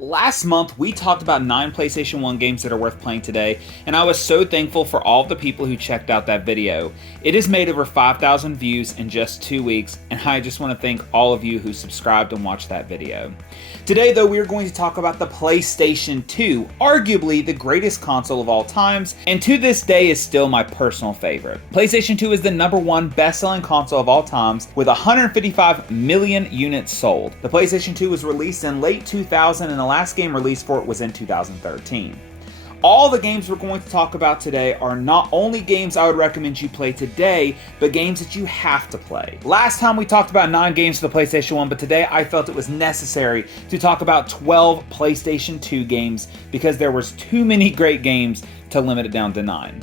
Last month, we talked about 9 PlayStation 1 games that are worth playing today, and I was so thankful for all of the people who checked out that video. It has made over 5,000 views in just 2 weeks, and I just want to thank all of you who subscribed and watched that video. Today, though, we are going to talk about the PlayStation 2, arguably the greatest console of all times, and to this day is still my personal favorite. PlayStation 2 is the #1 best-selling console of all times, with 155 million units sold. The PlayStation 2 was released in late 2000, and the last game released for it was in 2013. All the games we're going to talk about today are not only games I would recommend you play today, but games that you have to play. Last time we talked about 9 games for the PlayStation 1, but today I felt it was necessary to talk about 12 PlayStation 2 games because there was too many great games to limit it down to 9.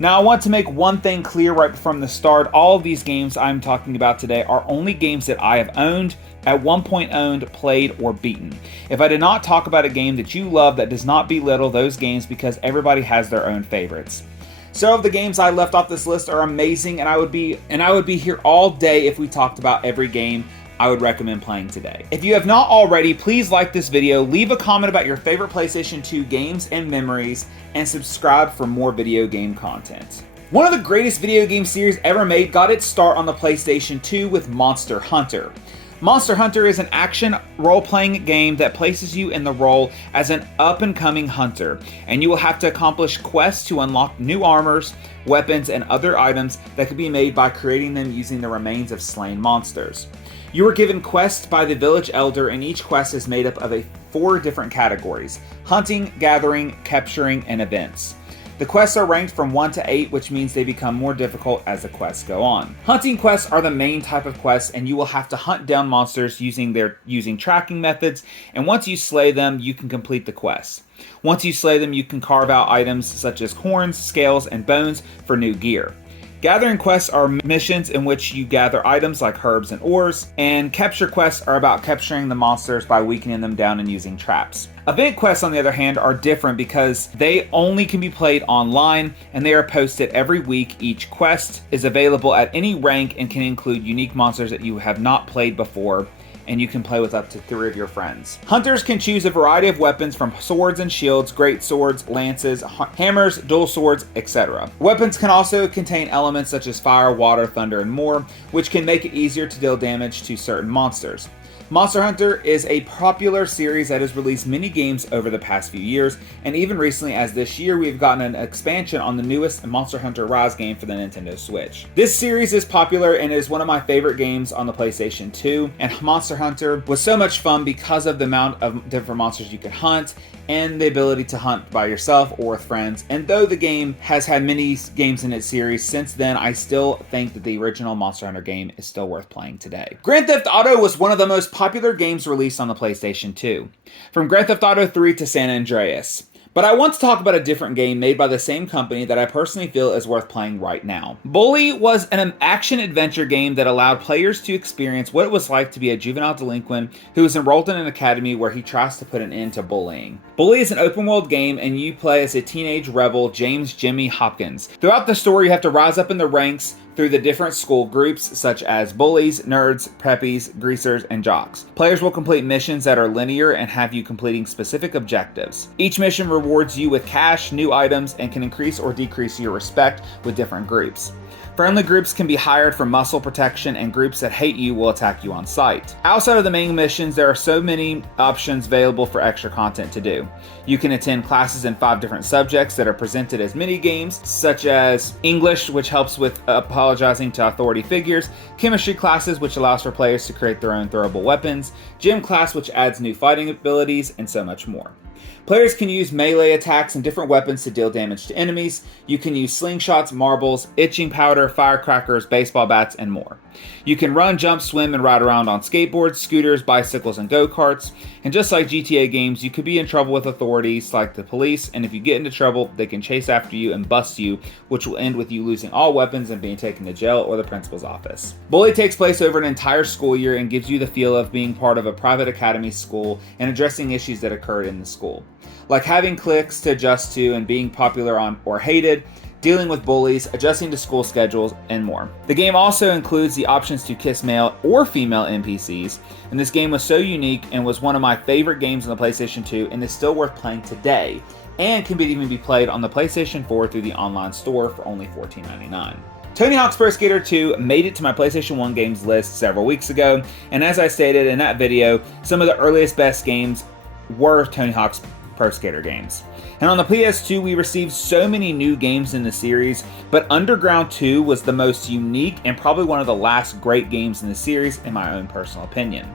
Now, I want to make one thing clear right from the start. All of these games I'm talking about today are only games that I have owned, at one point owned, played, or beaten. If I did not talk about a game that you love, that does not belittle those games because everybody has their own favorites. Several of the games I left off this list are amazing, and I would be here all day if we talked about every game I would recommend playing today. If you have not already, please like this video, leave a comment about your favorite PlayStation 2 games and memories, and subscribe for more video game content. One of the greatest video game series ever made got its start on the PlayStation 2 with Monster Hunter. Monster Hunter is an action role-playing game that places you in the role as an up-and-coming hunter, and you will have to accomplish quests to unlock new armors, weapons, and other items that can be made by creating them using the remains of slain monsters. You are given quests by the village elder, and each quest is made up of 4 different categories: hunting, gathering, capturing, and events. The quests are ranked from 1 to 8, which means they become more difficult as the quests go on. Hunting quests are the main type of quests, and you will have to hunt down monsters using tracking methods, and once you slay them, you can complete the quest. Once you slay them, you can carve out items such as horns, scales, and bones for new gear. Gathering quests are missions in which you gather items like herbs and ores, and capture quests are about capturing the monsters by weakening them down and using traps. Event quests, on the other hand, are different because they only can be played online, and they are posted every week. Each quest is available at any rank and can include unique monsters that you have not played before, and you can play with up to 3 of your friends. Hunters can choose a variety of weapons from swords and shields, great swords, lances, hammers, dual swords, etc. Weapons can also contain elements such as fire, water, thunder, and more, which can make it easier to deal damage to certain monsters. Monster Hunter is a popular series that has released many games over the past few years, and even recently, as this year, we've gotten an expansion on the newest Monster Hunter Rise game for the Nintendo Switch. This series is popular and is one of my favorite games on the PlayStation 2, and Monster Hunter was so much fun because of the amount of different monsters you could hunt and the ability to hunt by yourself or with friends. And though the game has had many games in its series since then, I still think that the original Monster Hunter game is still worth playing today. Grand Theft Auto was one of the most popular games released on the PlayStation 2, from Grand Theft Auto 3 to San Andreas. But I want to talk about a different game made by the same company that I personally feel is worth playing right now. Bully was an action-adventure game that allowed players to experience what it was like to be a juvenile delinquent who is enrolled in an academy where he tries to put an end to bullying. Bully is an open-world game, and you play as a teenage rebel, James Jimmy Hopkins. Throughout the story, you have to rise up in the ranks through the different school groups such as bullies, nerds, preppies, greasers, and jocks. Players will complete missions that are linear and have you completing specific objectives. Each mission rewards you with cash, new items, and can increase or decrease your respect with different groups. Friendly groups can be hired for muscle protection, and groups that hate you will attack you on sight. Outside of the main missions, there are so many options available for extra content to do. You can attend classes in 5 different subjects that are presented as mini-games, such as English, which helps with apologizing to authority figures, chemistry classes, which allows for players to create their own throwable weapons, gym class, which adds new fighting abilities, and so much more. Players can use melee attacks and different weapons to deal damage to enemies. You can use slingshots, marbles, itching powder, firecrackers, baseball bats, and more. You can run, jump, swim, and ride around on skateboards, scooters, bicycles, and go-karts. And just like GTA games, you could be in trouble with authorities like the police, and if you get into trouble, they can chase after you and bust you, which will end with you losing all weapons and being taken to jail or the principal's office. Bully takes place over an entire school year and gives you the feel of being part of a private academy school and addressing issues that occurred in the school, like having cliques to adjust to and being popular on or hated, dealing with bullies, adjusting to school schedules, and more. The game also includes the options to kiss male or female NPCs, and this game was so unique and was one of my favorite games on the PlayStation 2 and is still worth playing today, and can even be played on the PlayStation 4 through the online store for only $14.99. Tony Hawk's Pro Skater 2 made it to my PlayStation 1 games list several weeks ago, and as I stated in that video, some of the earliest best games were Tony Hawk's Pro Skater games. And on the PS2, we received so many new games in the series, but Underground 2 was the most unique and probably one of the last great games in the series, in my own personal opinion.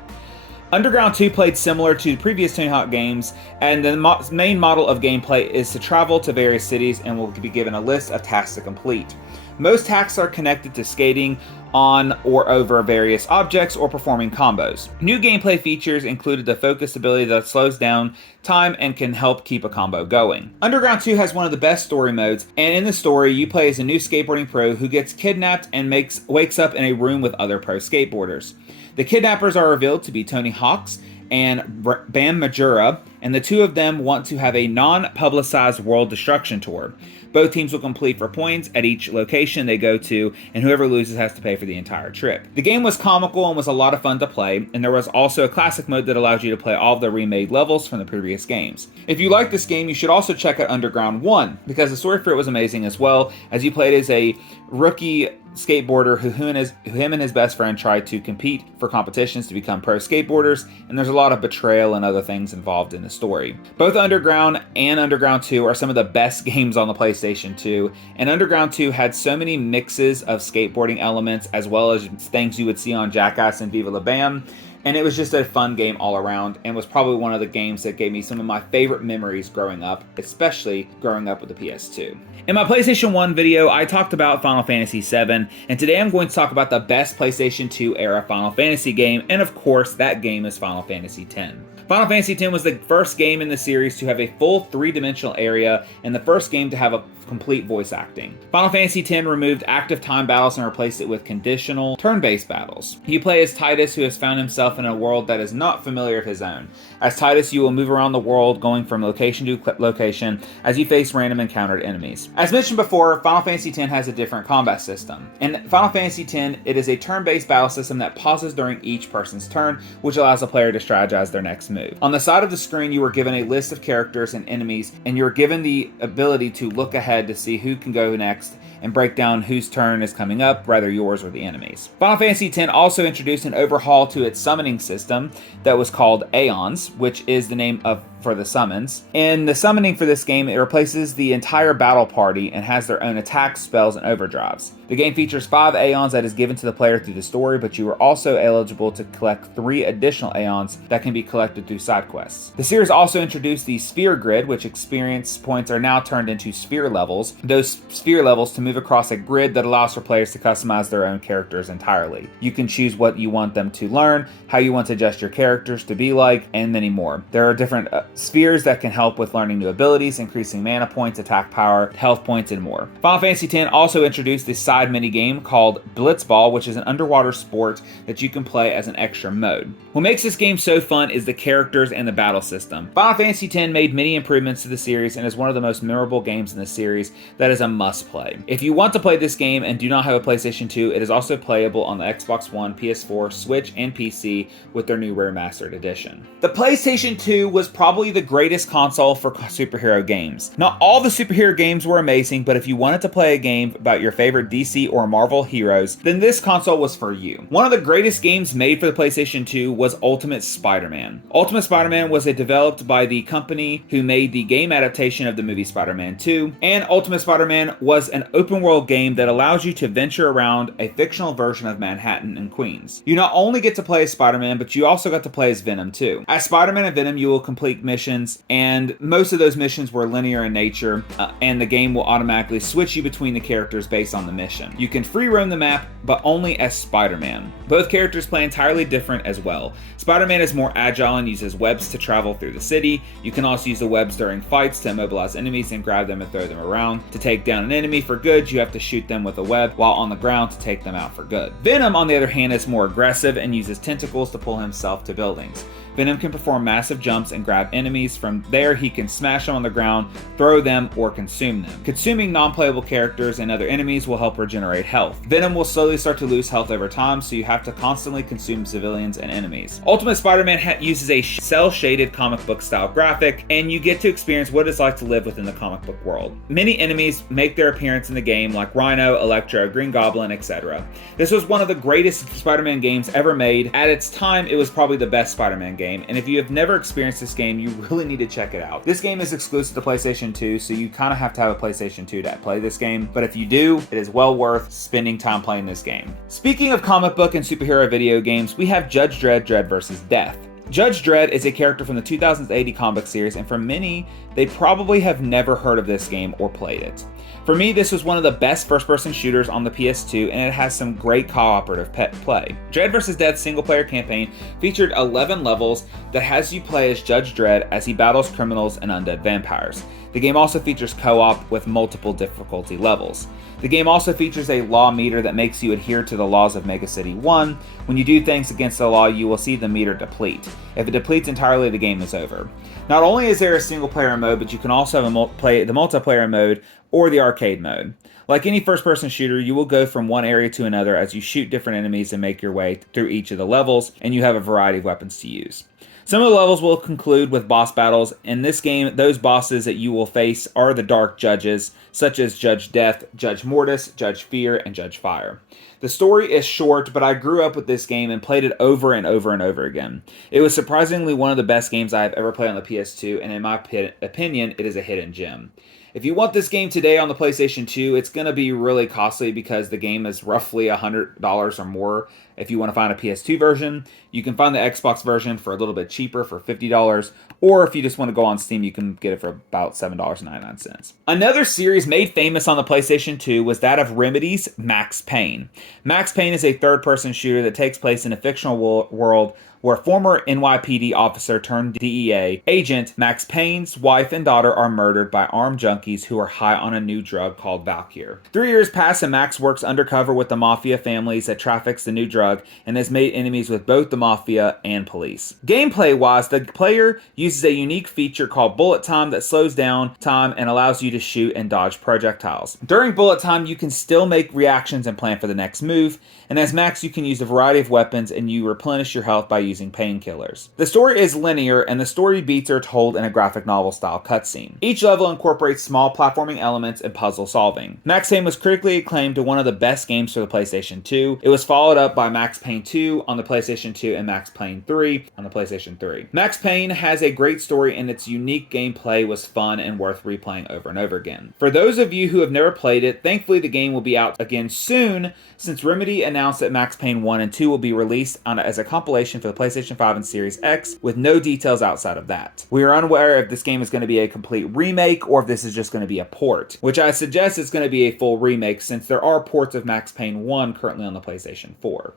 Underground 2 played similar to previous Tony Hawk games, and the main model of gameplay is to travel to various cities and will be given a list of tasks to complete. Most tasks are connected to skating on or over various objects or performing combos. New gameplay features included the focus ability that slows down time and can help keep a combo going. Underground 2 has one of the best story modes, and in the story you play as a new skateboarding pro who gets kidnapped and wakes up in a room with other pro skateboarders. The kidnappers are revealed to be Tony Hawk's and Bam Margera, and the two of them want to have a non-publicized world destruction tour. Both teams will complete for points at each location they go to, and whoever loses has to pay for the entire trip. The game was comical and was a lot of fun to play, and there was also a classic mode that allows you to play all of the remade levels from the previous games. If you like this game, you should also check out Underground 1, because the story for it was amazing as well, as you played as a rookie skateboarder who him and his best friend tried to compete for competitions to become pro skateboarders, and there's a lot of betrayal and other things involved in the story. Both Underground and Underground 2 are some of the best games on the PlayStation 2, and Underground 2 had so many mixes of skateboarding elements as well as things you would see on Jackass and Viva La Bam, and it was just a fun game all around, and was probably one of the games that gave me some of my favorite memories growing up, especially growing up with the PS2. In my PlayStation 1 video, I talked about Final Fantasy VII, and today I'm going to talk about the best PlayStation 2 era Final Fantasy game, and of course, that game is Final Fantasy X. Final Fantasy X was the first game in the series to have a full three-dimensional area, and the first game to have a complete voice acting. Final Fantasy X removed active time battles and replaced it with conditional, turn-based battles. You play as Tidus, who has found himself in a world that is not familiar of his own. As Tidus, you will move around the world, going from location to location as you face random encountered enemies. As mentioned before, Final Fantasy X has a different combat system. In Final Fantasy X, it is a turn-based battle system that pauses during each person's turn, which allows the player to strategize their next move. On the side of the screen, you are given a list of characters and enemies, and you are given the ability to look ahead to see who can go next and break down whose turn is coming up, whether yours or the enemy's. Final Fantasy X also introduced an overhaul to its summoning system that was called Aeons, which is the name for the summons. In the summoning for this game, it replaces the entire battle party and has their own attacks, spells, and overdrives. The game features 5 Aeons that is given to the player through the story, but you are also eligible to collect 3 additional Aeons that can be collected through side quests. The series also introduced the Sphere Grid, which experience points are now turned into sphere levels. Those sphere levels to move across a grid that allows for players to customize their own characters entirely. You can choose what you want them to learn, how you want to adjust your characters to be like, and many more. There are different spheres that can help with learning new abilities, increasing mana points, attack power, health points, and more. Final Fantasy X also introduced this side minigame called Blitzball, which is an underwater sport that you can play as an extra mode. What makes this game so fun is the characters and the battle system. Final Fantasy X made many improvements to the series and is one of the most memorable games in the series that is a must play. If you want to play this game and do not have a PlayStation 2, it is also playable on the Xbox One, PS4, Switch, and PC with their new remastered edition. The PlayStation 2 was probably the greatest console for superhero games. Not all the superhero games were amazing, but if you wanted to play a game about your favorite DC or Marvel heroes, then this console was for you. One of the greatest games made for the PlayStation 2 was Ultimate Spider-Man. Ultimate Spider-Man was developed by the company who made the game adaptation of the movie Spider-Man 2, and Ultimate Spider-Man was an open-world game that allows you to venture around a fictional version of Manhattan and Queens. You not only get to play as Spider-Man, but you also got to play as Venom too. As Spider-Man and Venom, you will complete missions, and most of those missions were linear in nature, and the game will automatically switch you between the characters based on the mission. You can free roam the map, but only as Spider-Man. Both characters play entirely different as well. Spider-Man is more agile and uses webs to travel through the city. You can also use the webs during fights to immobilize enemies and grab them and throw them around. To take down an enemy for good, you have to shoot them with a web while on the ground to take them out for good. Venom, on the other hand, is more aggressive and uses tentacles to pull himself to buildings. Venom can perform massive jumps and grab enemies. From there, he can smash them on the ground, throw them, or consume them. Consuming non-playable characters and other enemies will help regenerate health. Venom will slowly start to lose health over time, so you have to constantly consume civilians and enemies. Ultimate Spider-Man uses a cel-shaded comic book style graphic, and you get to experience what it's like to live within the comic book world. Many enemies make their appearance in the game, like Rhino, Electro, Green Goblin, etc. This was one of the greatest Spider-Man games ever made. At its time, it was probably the best Spider-Man game, and if you have never experienced this game, you really need to check it out. This game is exclusive to PlayStation 2, so you kind of have to have a PlayStation 2 to play this game, but if you do, it is well worth spending time playing this game. Speaking of comic book and superhero video games, we have Judge Dredd, Dredd vs. Death. Judge Dredd is a character from the 2080 comic series, and for many, they probably have never heard of this game or played it. For me, this was one of the best first-person shooters on the PS2, and it has some great cooperative play. Dredd vs. Death single-player campaign featured 11 levels that has you play as Judge Dredd as he battles criminals and undead vampires. The game also features co-op with multiple difficulty levels. The game also features a law meter that makes you adhere to the laws of Mega City 1. When you do things against the law, you will see the meter deplete. If it depletes entirely, the game is over. Not only is there a single-player mode, but you can also play the multiplayer mode or the arcade mode. Like any first-person shooter, you will go from one area to another as you shoot different enemies and make your way through each of the levels, and you have a variety of weapons to use. Some of the levels will conclude with boss battles. In this game, those bosses that you will face are the Dark Judges, such as Judge Death, Judge Mortis, Judge Fear, and Judge Fire. The story is short, but I grew up with this game and played it over and over and over again. It was surprisingly one of the best games I have ever played on the PS2, and in my opinion, it is a hidden gem. If you want this game today on the PlayStation 2, it's going to be really costly because the game is roughly $100 or more. If you want to find a PS2 version, you can find the Xbox version for a little bit cheaper for $50, or if you just want to go on Steam, you can get it for about $7.99. Another series made famous on the PlayStation 2 was that of Remedy's Max Payne. Max Payne is a third-person shooter that takes place in a fictional world where former NYPD officer turned DEA agent Max Payne's wife and daughter are murdered by armed junkies who are high on a new drug called Valkyr. 3 years pass and Max works undercover with the mafia families that traffics the new drug and has made enemies with both the mafia and police. Gameplay-wise, the player uses a unique feature called bullet time that slows down time and allows you to shoot and dodge projectiles. During bullet time, you can still make reactions and plan for the next move, and as Max, you can use a variety of weapons and you replenish your health by using painkillers. The story is linear, and the story beats are told in a graphic novel style cutscene. Each level incorporates small platforming elements and puzzle solving. Max Payne was critically acclaimed to one of the best games for the PlayStation 2. It was followed up by Max Payne 2 on the PlayStation 2 and Max Payne 3 on the PlayStation 3. Max Payne has a great story, and its unique gameplay was fun and worth replaying over and over again. For those of you who have never played it, thankfully the game will be out again soon, since Remedy announced that Max Payne 1 and 2 will be released as a compilation for the PlayStation 5 and Series X, with no details outside of that. We are unaware if this game is going to be a complete remake or if this is just going to be a port, which I suggest is going to be a full remake since there are ports of Max Payne 1 currently on the PlayStation 4.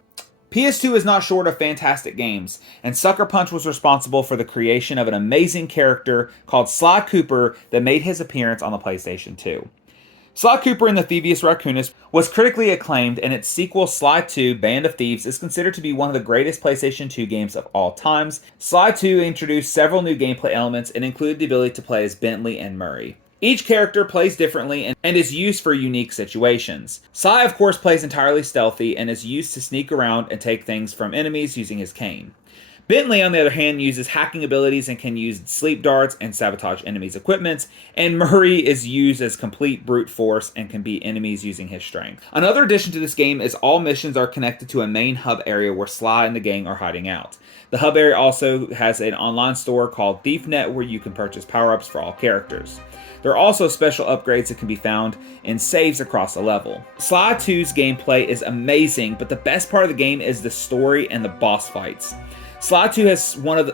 PS2 is not short of fantastic games, and Sucker Punch was responsible for the creation of an amazing character called Sly Cooper that made his appearance on the PlayStation 2. Sly Cooper and the Thievius Raccoonus was critically acclaimed, and its sequel, Sly 2 Band of Thieves, is considered to be one of the greatest PlayStation 2 games of all times. Sly 2 introduced several new gameplay elements and included the ability to play as Bentley and Murray. Each character plays differently and is used for unique situations. Sly, of course, plays entirely stealthy and is used to sneak around and take things from enemies using his cane. Bentley, on the other hand, uses hacking abilities and can use sleep darts and sabotage enemies' equipment, and Murray is used as complete brute force and can beat enemies using his strength. Another addition to this game is all missions are connected to a main hub area where Sly and the gang are hiding out. The hub area also has an online store called ThiefNet where you can purchase power-ups for all characters. There are also special upgrades that can be found in saves across the level. Sly 2's gameplay is amazing, but the best part of the game is the story and the boss fights. Sly 2 has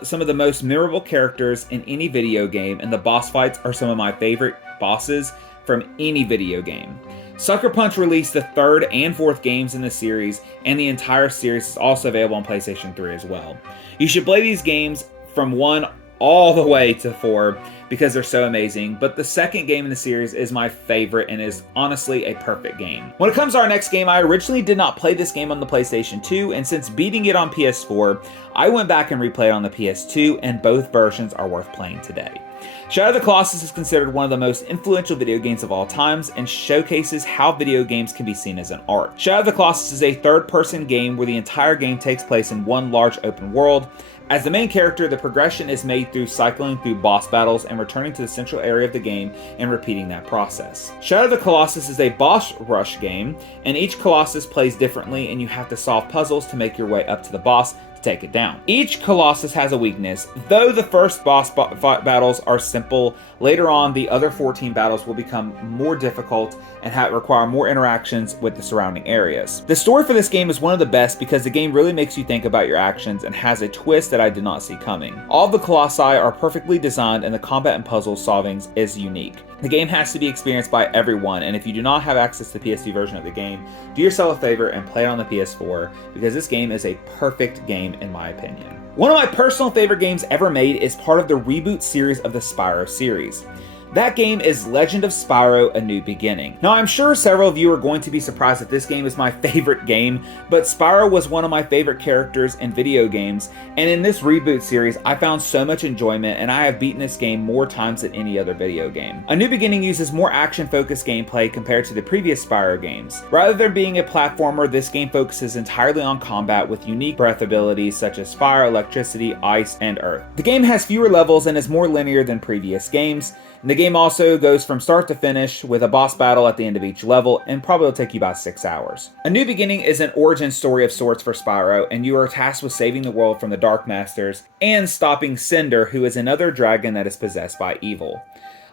some of the most memorable characters in any video game, and the boss fights are some of my favorite bosses from any video game. Sucker Punch released the third and fourth games in the series, and the entire series is also available on PlayStation 3 as well. You should play these games from 1 all the way to 4 because they're so amazing, but the second game in the series is my favorite and is honestly a perfect game. When it comes to our next game, I originally did not play this game on the PlayStation 2, and since beating it on PS4, I went back and replayed it on the PS2, and both versions are worth playing today. Shadow of the Colossus is considered one of the most influential video games of all times and showcases how video games can be seen as an art. Shadow of the Colossus is a third-person game where the entire game takes place in one large open world. As the main character, the progression is made through cycling through boss battles and returning to the central area of the game and repeating that process. Shadow of the Colossus is a boss rush game, and each Colossus plays differently, and you have to solve puzzles to make your way up to the boss to take it down. Each Colossus has a weakness. Though the first boss battles are simple, later on the other 14 battles will become more difficult and require more interactions with the surrounding areas. The story for this game is one of the best because the game really makes you think about your actions and has a twist that I did not see coming. All of the Colossi are perfectly designed and the combat and puzzle solving is unique. The game has to be experienced by everyone, and if you do not have access to the PS2 version of the game, do yourself a favor and play it on the PS4 because this game is a perfect game in my opinion. One of my personal favorite games ever made is part of the reboot series of the Spyro series. That game is Legend of Spyro: A New Beginning. Now, I'm sure several of you are going to be surprised that this game is my favorite game, but Spyro was one of my favorite characters in video games, and in this reboot series, I found so much enjoyment, and I have beaten this game more times than any other video game. A New Beginning uses more action-focused gameplay compared to the previous Spyro games. Rather than being a platformer, this game focuses entirely on combat with unique breath abilities such as fire, electricity, ice, and earth. The game has fewer levels and is more linear than previous games. And the game also goes from start to finish with a boss battle at the end of each level and probably will take you about 6 hours. A New Beginning is an origin story of sorts for Spyro, and you are tasked with saving the world from the Dark Masters and stopping Cinder, who is another dragon that is possessed by evil.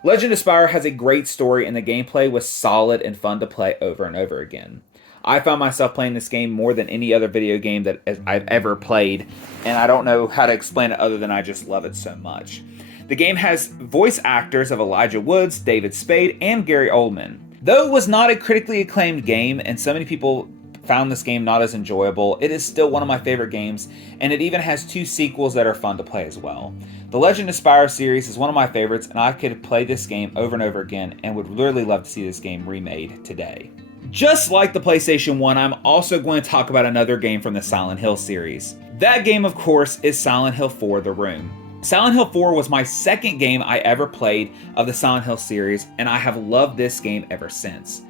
Legend of Spyro has a great story and the gameplay was solid and fun to play over and over again. I found myself playing this game more than any other video game that I've ever played, and I don't know how to explain it other than I just love it so much. The game has voice actors of Elijah Woods, David Spade, and Gary Oldman. Though it was not a critically acclaimed game, and so many people found this game not as enjoyable, it is still one of my favorite games, and it even has 2 sequels that are fun to play as well. The Legend of Spyro series is one of my favorites, and I could play this game over and over again, and would really love to see this game remade today. Just like the PlayStation 1, I'm also going to talk about another game from the Silent Hill series. That game, of course, is Silent Hill 4: The Room. Silent Hill 4 was my second game I ever played of the Silent Hill series, and I have loved this game ever since.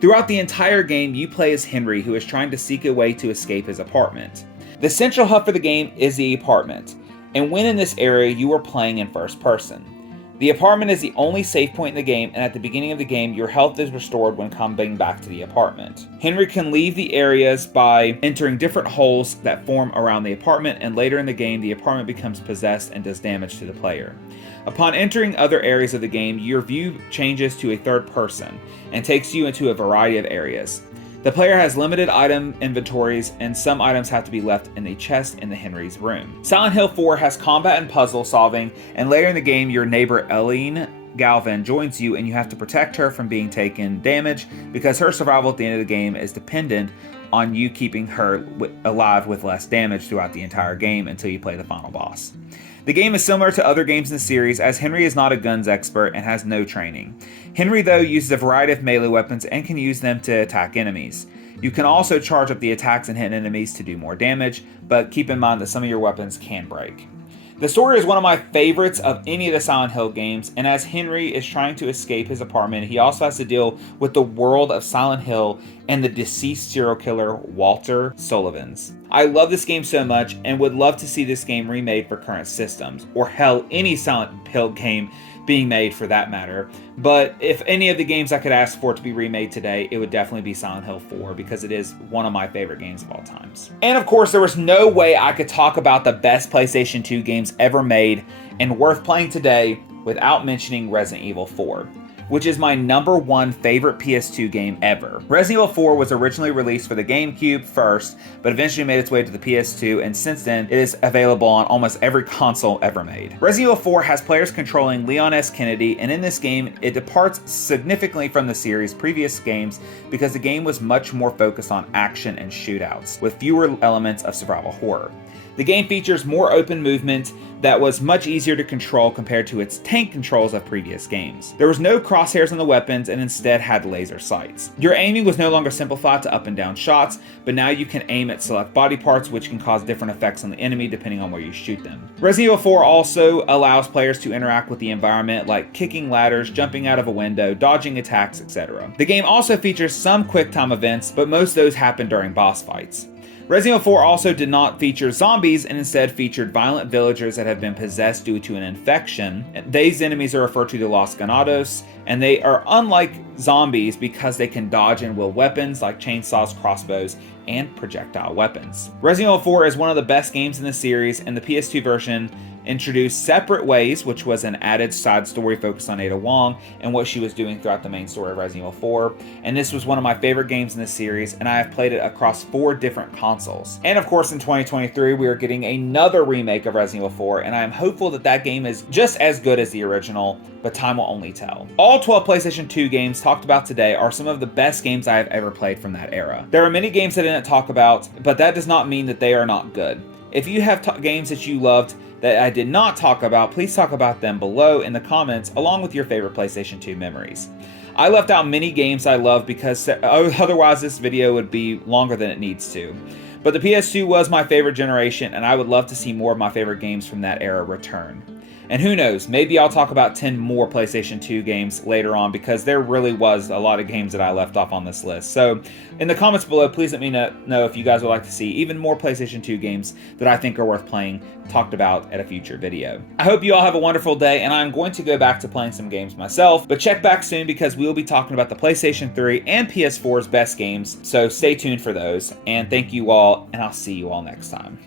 Throughout the entire game, you play as Henry, who is trying to seek a way to escape his apartment. The central hub for the game is the apartment, and when in this area, you are playing in first person. The apartment is the only save point in the game, and at the beginning of the game, your health is restored when coming back to the apartment. Henry can leave the areas by entering different holes that form around the apartment, and later in the game, the apartment becomes possessed and does damage to the player. Upon entering other areas of the game, your view changes to a third person, and takes you into a variety of areas. The player has limited item inventories, and some items have to be left in a chest in the Henry's room. Silent Hill 4 has combat and puzzle solving, and later in the game, your neighbor Eileen Galvin joins you, and you have to protect her from being taken damage because her survival at the end of the game is dependent on you keeping her alive with less damage throughout the entire game until you play the final boss. The game is similar to other games in the series, as Henry is not a guns expert and has no training. Henry, though, uses a variety of melee weapons and can use them to attack enemies. You can also charge up the attacks and hit enemies to do more damage, but keep in mind that some of your weapons can break. The story is one of my favorites of any of the Silent Hill games, and as Henry is trying to escape his apartment, he also has to deal with the world of Silent Hill and the deceased serial killer Walter Sullivans. I love this game so much and would love to see this game remade for current systems, or hell, any Silent Hill game being made for that matter. But if any of the games I could ask for to be remade today, it would definitely be Silent Hill 4 because it is one of my favorite games of all times. And of course, there was no way I could talk about the best PlayStation 2 games ever made and worth playing today without mentioning Resident Evil 4, which is my #1 favorite PS2 game ever. Resident Evil 4 was originally released for the GameCube first, but eventually made its way to the PS2, and since then, it is available on almost every console ever made. Resident Evil 4 has players controlling Leon S. Kennedy, and in this game, it departs significantly from the series' previous games because the game was much more focused on action and shootouts, with fewer elements of survival horror. The game features more open movement that was much easier to control compared to its tank controls of previous games. There was no crosshairs on the weapons and instead had laser sights. Your aiming was no longer simplified to up and down shots, but now you can aim at select body parts, which can cause different effects on the enemy depending on where you shoot them. Resident Evil 4 also allows players to interact with the environment, like kicking ladders, jumping out of a window, dodging attacks, etc. The game also features some quick time events, but most of those happen during boss fights. Resident Evil 4 also did not feature zombies and instead featured violent villagers that have been possessed due to an infection. These enemies are referred to the Los Ganados, and they are unlike zombies because they can dodge and wield weapons like chainsaws, crossbows, and projectile weapons. Resident Evil 4 is one of the best games in the series, and the PS2 version introduced Separate Ways, which was an added side story focused on Ada Wong and what she was doing throughout the main story of Resident Evil 4. And this was one of my favorite games in the series, and I have played it across 4 different consoles. And of course, in 2023, we are getting another remake of Resident Evil 4, and I am hopeful that that game is just as good as the original, but time will only tell. All 12 PlayStation 2 games talked about today are some of the best games I have ever played from that era. There are many games I didn't talk about, but that does not mean that they are not good. If you have games that you loved that I did not talk about, please talk about them below in the comments, along with your favorite PlayStation 2 memories. I left out many games I love because otherwise this video would be longer than it needs to. But the PS2 was my favorite generation, and I would love to see more of my favorite games from that era return. And who knows, maybe I'll talk about 10 more PlayStation 2 games later on, because there really was a lot of games that I left off on this list. So in the comments below, please let me know if you guys would like to see even more PlayStation 2 games that I think are worth playing talked about at a future video. I hope you all have a wonderful day, and I'm going to go back to playing some games myself, but check back soon because we will be talking about the PlayStation 3 and PS4's best games, so stay tuned for those. And thank you all, and I'll see you all next time.